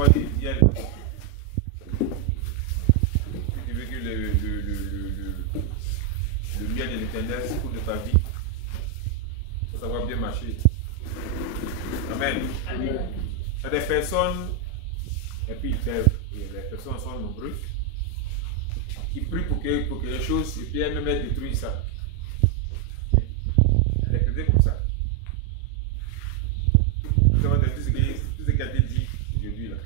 l'histoire des miel. Si tu veux que le miel de l'Éternel coule de ta vie, il faut savoir bien marcher. Amen. Amen. Il y a des personnes, et puis les personnes sont nombreuses, qui prient pour que les choses, et puis elles-mêmes détruisent ça. Elle est créée comme ça. Tout ce qui a été dit aujourd'hui là.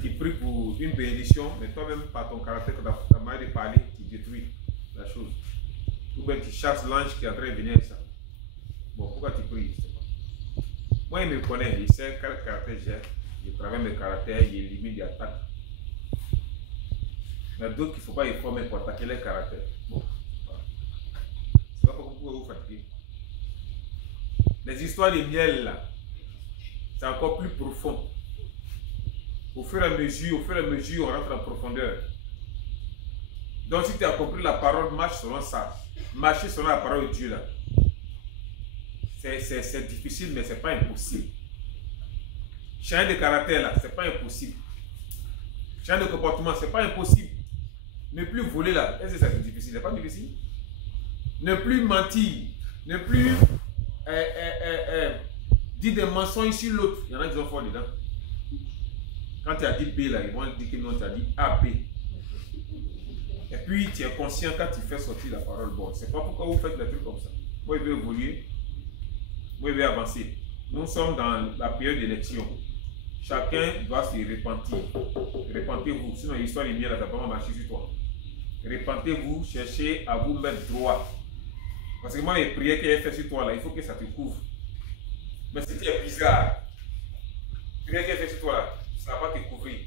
Tu pries pour une bénédiction, mais toi-même, par ton caractère, ta manière de parler, tu détruis la chose. Ou bien tu chasses l'ange qui est en train de venir avec ça. Bon, pourquoi tu pries? Je sais pas. Moi, il me connaît, il sait quel caractère j'ai. Je travaille mes caractères, il élimine des attaques. Il y a d'autres qu'il ne faut pas y former pour attaquer les caractères. Bon, voilà. C'est pas pourquoi vous fatiguez. Les histoires de miel là, c'est encore plus profond. Au fur et à mesure, on rentre en profondeur. Donc si tu as compris la parole, marche selon ça. Marcher selon la parole de Dieu là. C'est difficile, mais ce n'est pas impossible. Changer de caractère là, ce n'est pas impossible. Changer de comportement, ce n'est pas impossible. Ne plus voler là, est-ce que c'est difficile? Ce n'est pas difficile. Ne plus mentir, ne plus dire des mensonges sur l'autre. Il y en a qui sont forts dedans. Quand tu as dit B là, ils vont dire que non, tu as dit A, B. Et puis tu es conscient quand tu fais sortir la parole. Bon, c'est pas pourquoi vous faites des trucs comme ça. Vous devez évoluer, vous devez avancer. Nous sommes dans la période d'élection. Chacun doit se repentir. Repentez-vous, sinon l'histoire est bien là, ça va pas marcher sur toi. Repentez-vous, cherchez à vous mettre droit. Parce que moi, les prières qu'il a fait sur toi là, il faut que ça te couvre. Mais si tu es bizarre, les prières qu'il a fait sur toi là, ça ne va pas te couvrir.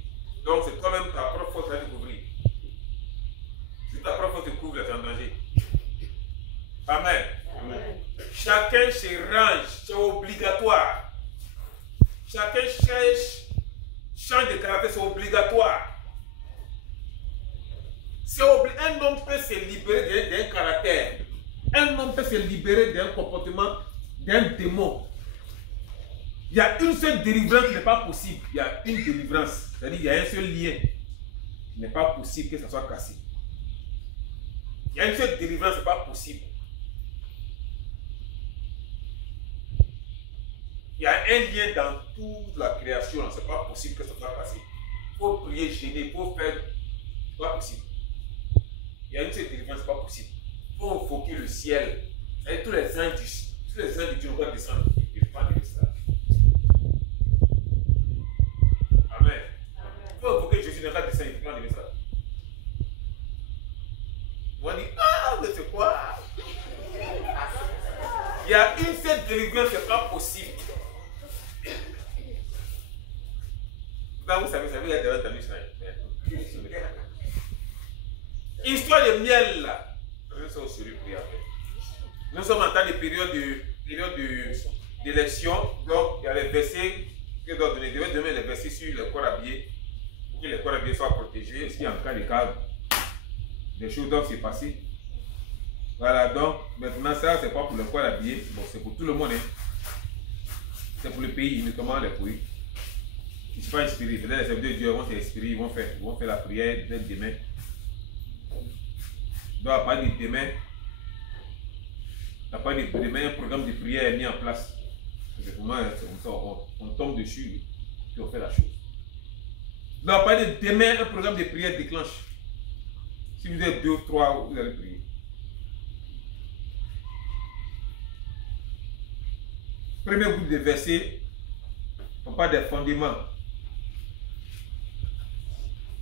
Donc c'est toi-même ta propre faute qui va te couvrir. Si ta propre faute te couvre, tu es en danger. Amen. Amen. Chacun se range, c'est obligatoire. Chacun change de caractère, c'est obligatoire. Un homme peut se libérer d'un caractère. Un homme peut se libérer d'un comportement, d'un démon. Il y a une seule délivrance qui n'est pas possible. Il y a une délivrance. C'est-à-dire qu'il y a un seul lien. Il n'est pas possible que ça soit cassé. Il y a une seule délivrance, ce n'est pas possible. Il y a un lien dans toute la création. Ce n'est pas possible que ça soit cassé. Il faut prier, gêner, il faut faire. Ce n'est pas possible. Il y a une seule délivrance, ce n'est pas possible. Il faut invoquer le ciel. Et tous les anges de Dieu vont descendre. Il ne faut pas dire ça. Amen. Il faut invoquer Jésus dans le descendre. Il ne faut pas dire ça. On va dire, ah, mais c'est quoi? Il y a une seule délivrance, ce n'est pas possible. Vous savez, il y a des entendu ça. Histoire de miel là. Nous sommes en temps de période d'élection. Donc il y a les versets que doivent donner. Demain les versets sur les corps habillés. Pour que les corps habillés soient protégés. S'il y a en cas de cas, des choses doivent se passer. Voilà, donc maintenant ça c'est pas pour le corps habillé. Bon, c'est pour tout le monde. Hein. C'est pour le pays, notamment les pays. Ils ne sont pas inspirés. Les serviteurs de Dieu vont s'inspirer, ils vont faire la prière dès demain. Donc, à partir de demain, un programme de prière est mis en place. C'est comme ça, on tombe dessus et on fait la chose. Donc, à partir de demain, un programme de prière déclenche. Si vous êtes 2 ou 3, vous allez prier. Premier groupe de versets, on parle des fondements.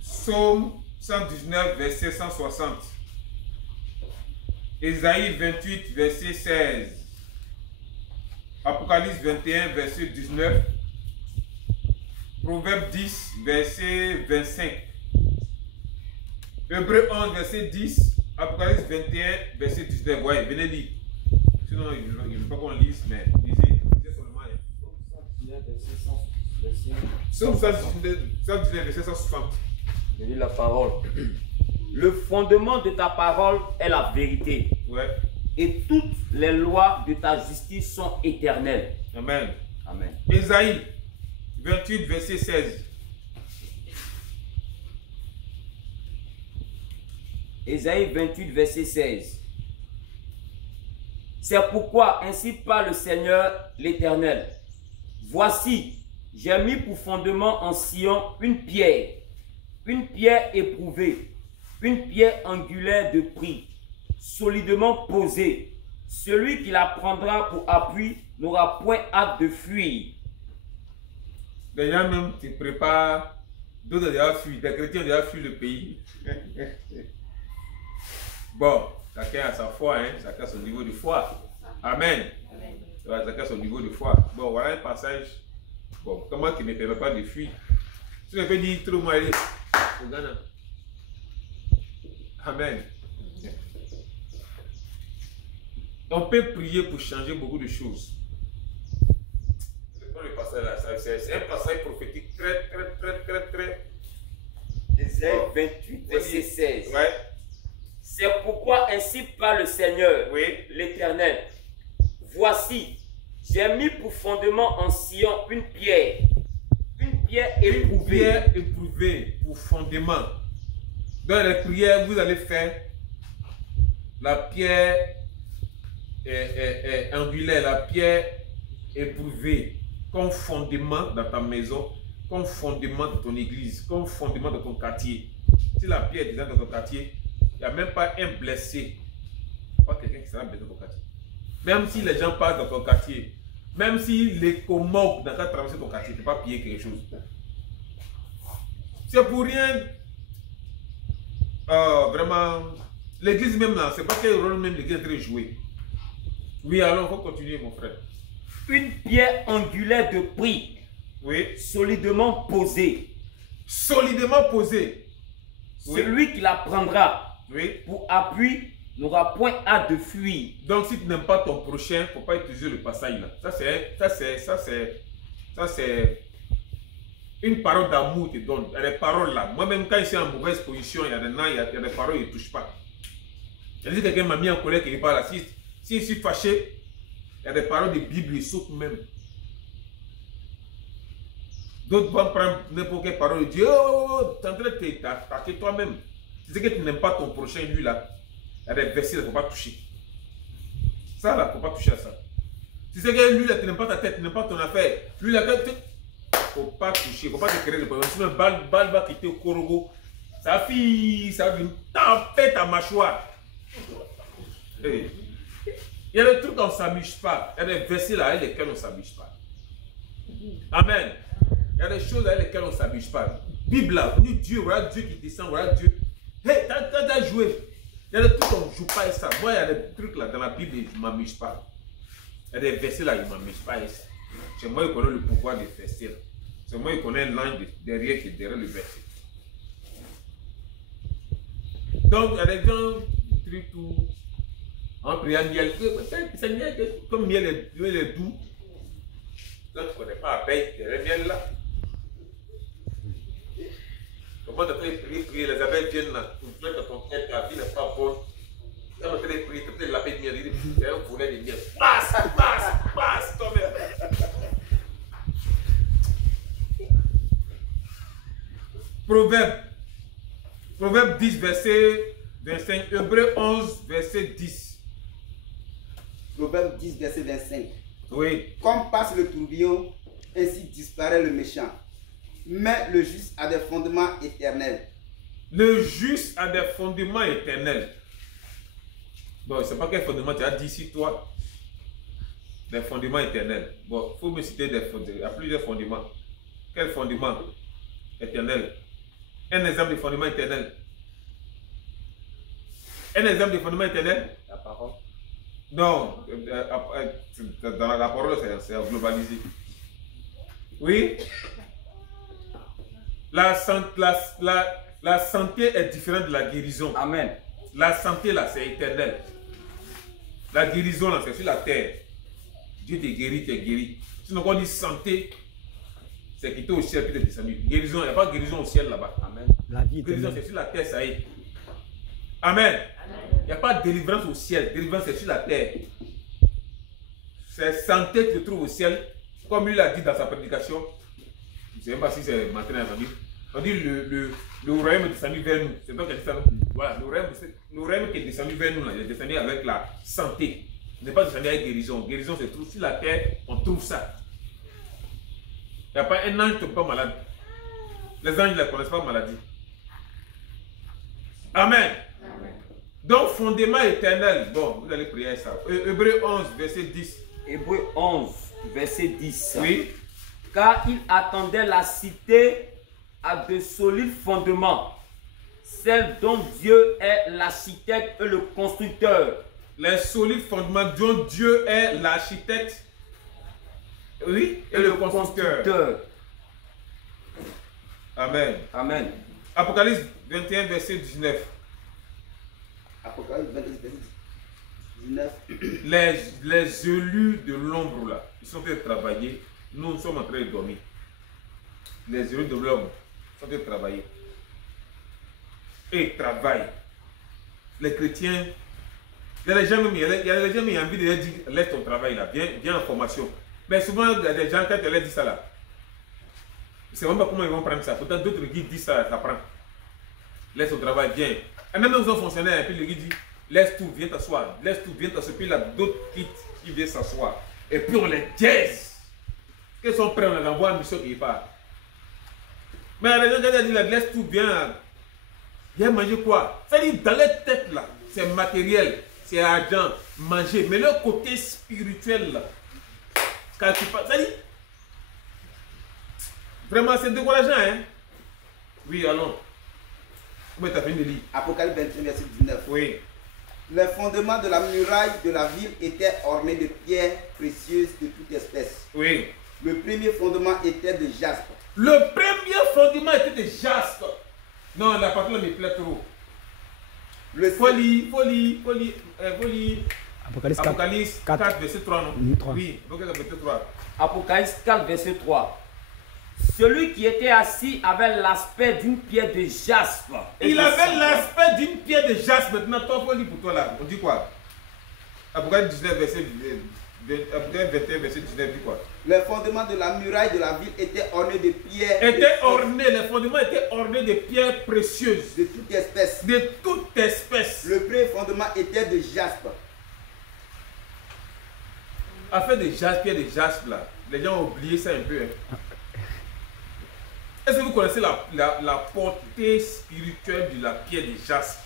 Psaume 119, verset 160. Ésaïe 28, verset 16. Apocalypse 21, verset 19. Proverbe 10, verset 25. Hébreu 11, verset 10. Apocalypse 21, verset 19. Ouais, venez lire. Sinon, il ne faut pas qu'on lise, mais lisez seulement. Psaume 119, verset 160. Je lis la parole. Le fondement de ta parole est la vérité. Ouais. Et toutes les lois de ta justice sont éternelles. Amen. Amen. Ésaïe 28, verset 16. Ésaïe 28, verset 16. C'est pourquoi ainsi parle le Seigneur l'Éternel. Voici, j'ai mis pour fondement en Sion une pierre éprouvée, une pierre angulaire de prix, solidement posée. Celui qui la prendra pour appui n'aura point hâte de fuir. Les gens même se préparent, d'autres ont déjà fui, des chrétiens ont déjà fui le pays. Bon, chacun a sa foi, hein? Chacun a son niveau de foi. Amen. Chacun a son niveau de foi. Bon, voilà un passage. Bon, comment qu'il ne permet pas de fuir? Tu ne peux dire trop moi aller au Ghana. Amen. On peut prier pour changer beaucoup de choses. Le passage là, c'est un passage prophétique très. Ésaïe 28, verset 16. Ouais. C'est pourquoi ainsi parle le Seigneur, Oui. l'Éternel. Voici, j'ai mis pour fondement en Sion une pierre éprouvée. Une pierre éprouvée pour fondement. Dans les prières, vous allez faire la pierre angulaire, la pierre éprouvée, comme fondement dans ta maison, comme fondement de ton église, comme fondement de ton quartier. Si la pierre est déjà dans ton quartier, il n'y a même pas un blessé, pas quelqu'un qui sera blessé dans ton quartier. Même si les gens passent dans ton quartier, même si les comoques dans traverser ton quartier, tu ne peux pas piller quelque chose. C'est pour rien. Vraiment, l'église même là, c'est pas quel rôle même l'église est très joué. Oui, alors il faut continuer, mon frère. Une pierre angulaire de prix, Oui. solidement posée. Solidement posée. Oui. Celui qui la prendra Oui. pour appui n'aura point hâte de fuir. Donc, si tu n'aimes pas ton prochain, il ne faut pas utiliser le passage là. Ça, c'est une parole d'amour qui te donne. Il y a des paroles là. Moi-même, quand je suis en mauvaise position, il y a des paroles qui ne touchent pas. Je dis que quelqu'un m'a mis en colère qui parle là. Si je suis fâché, il y a des paroles de Bible, ils sautent même. D'autres vont prendre n'importe quelle parole et dire oh, tu es en train de t'attaquer toi-même. Tu sais que tu n'aimes pas ton prochain, lui là. Il y a des versets, il ne faut pas toucher. Ça là, il ne faut pas toucher à ça. Tu sais que lui là, tu n'aimes pas ta tête, tu n'aimes pas ton affaire. Lui là, il ne faut pas toucher, il ne faut pas te créer de problème. Sinon, balle va quitter au Korogo. Ça va venir taper ta mâchoire. Hey. Il y a des trucs qu'on ne s'amuse pas. Il y a des versets là avec lesquels on ne s'amuse pas. Amen. Il y a des choses avec lesquelles on ne s'amuse pas. Bible là, Dieu, voilà Dieu qui descend, voilà Dieu. Hey, t'as joué. Il y a des trucs qu'on ne joue pas avec ça. Moi, il y a des trucs là dans la Bible, je ne m'amuse pas. Il y a des versets là, je ne m'amuse pas. C'est moi qui connais le pouvoir des versets là. C'est moi qui connais l'ange derrière qui est derrière le verset. Donc, il y a des gens qui trucs tout. En priant miel, comme miel est doux. Là, tu ne connais pas la paix, il y a le miel là. Comment tu as prier, les abeilles viennent là, tu fais dans ton tête, la vie n'est pas bonne. Quand tu as prié, tu peux la paix de miel, c'est un volet de miel. Passe, toi-même. Proverbe 10, verset 25, Hébreux 11, verset 10. Proverbe 10, verset 25. Oui. Comme passe le tourbillon, ainsi disparaît le méchant. Mais le juste a des fondements éternels. Le juste a des fondements éternels. Bon, je ne sais pas quel fondement tu as dit ici, toi. Des fondements éternels. Bon, il faut me citer des fondements. Il y a plusieurs fondements. Quel fondement éternel? Un exemple de fondement éternel. Un exemple de fondement éternel? La parole. Non, dans la parole, c'est globalisé. Oui. La santé est différente de la guérison. Amen. La santé, là, c'est éternel. La guérison, là, c'est sur la terre. Dieu te guérit, tu es guéri. Sinon, quand on dit santé, c'est quitter au ciel puis te descendu. Guérison, il n'y a pas de guérison au ciel là-bas. Amen. La vie Guérison, éternelle. c'est sur la terre, ça y est. Amen. Il n'y a pas de délivrance au ciel. Délivrance, c'est sur la terre. C'est santé qui se trouve au ciel. Comme lui l'a dit dans sa prédication. Je ne sais même pas si c'est matin à la famille. On dit le royaume est descendu vers nous. C'est toi qui as dit ça, non? Voilà, le royaume qui est descendu vers nous, là, il est descendu avec la santé. Il n'est pas descendu avec guérison. Guérison, c'est tout. Sur la terre, on trouve ça. Il n'y a pas un ange qui ne tombe pas malade. Les anges ne connaissent pas maladie. Amen. Donc, fondement éternel. Bon, vous allez prier ça. Hébreux 11, verset 10. Hébreux 11, verset 10. Oui. Car il attendait la cité à de solides fondements, celle dont Dieu est l'architecte et le constructeur. Les solides fondements dont Dieu est l'architecte, oui, et le constructeur. Amen. Amen. Apocalypse 21, verset 19. Apocalypse 21, verset 19. Les élus de l'ombre, là, ils sont en train de travailler. Nous sommes en train de dormir. Les élus de l'ombre sont en train de travailler. Et ils travaillent. Les chrétiens, il y a des gens qui ont envie de leur dire, laisse ton travail là, viens en formation. Mais souvent, il y a des gens, quand ils leur disent ça là, ils ne savent même pas comment ils vont prendre ça. Pourtant, d'autres qui disent ça, ça prend. Laisse ton travail, viens. Et même nos fonctionnaires, et puis le guide dit, laisse tout, viens t'asseoir. Laisse tout, viens t'asseoir. Puis là, d'autres qui viennent s'asseoir. Et puis on les dièse. Qu'ils sont prêts, on les envoie en mission qui part. Mais les gens qui disent, laisse tout, viens manger quoi? C'est-à-dire, dans les têtes là, c'est matériel, c'est argent, manger. Mais le côté spirituel là, quand tu parles, c'est-à-dire, vraiment, c'est décourageant, hein? Oui, allons. Comment tu as fini de lire? Apocalypse 21, verset 19. Oui. Les fondements de la muraille de la ville étaient ornés de pierres précieuses de toute espèce. Oui. Le premier fondement était de jaspe. Le premier fondement était de jaspe. Non, la partie là me plaît trop. Folie. Apocalypse 4, verset 3, non? Oui, verset 3. Apocalypse 4, verset 3. Celui qui était assis avait l'aspect d'une pierre de jaspe. Il avait l'aspect d'une pierre de jaspe. Maintenant, toi, folie pour toi là. On dit quoi? Apocalypse 19, verset 21, verset 19, dit quoi? Les fondements de la muraille de la ville étaient ornés de pierres. Les fondements étaient ornés de pierres précieuses. De toute espèce. De toute espèce. Le premier fondement était de jaspe. Afin de jaspe, pierre de jaspe là, les gens ont oublié ça un peu. Hein. Est-ce que vous connaissez la portée spirituelle de la pierre de jaspe?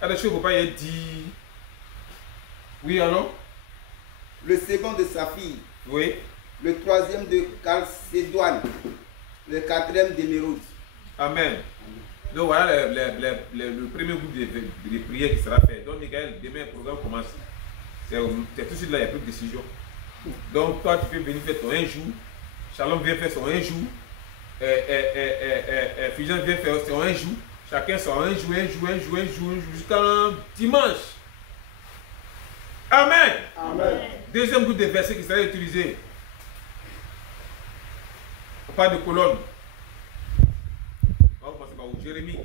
Il y a des choses qu'il ne faut pas y dire. Oui, alors? Le second de saphir. Oui. Le troisième de calcédoine. Le quatrième d'émeraude. Amen. Donc voilà le premier groupe de prières qui sera fait. Donc Michael, demain le programme commence. C'est tout de suite là, il n'y a plus de décision. Donc toi tu peux venir faire ton un jour. Shalom vient faire son un jour. Fusion vient faire son un jour. Chacun son un jour jusqu'à dimanche. Amen. Amen. Deuxième groupe de versets qui sera utilisé. On parle de colonne. On va commencer par Jérémie.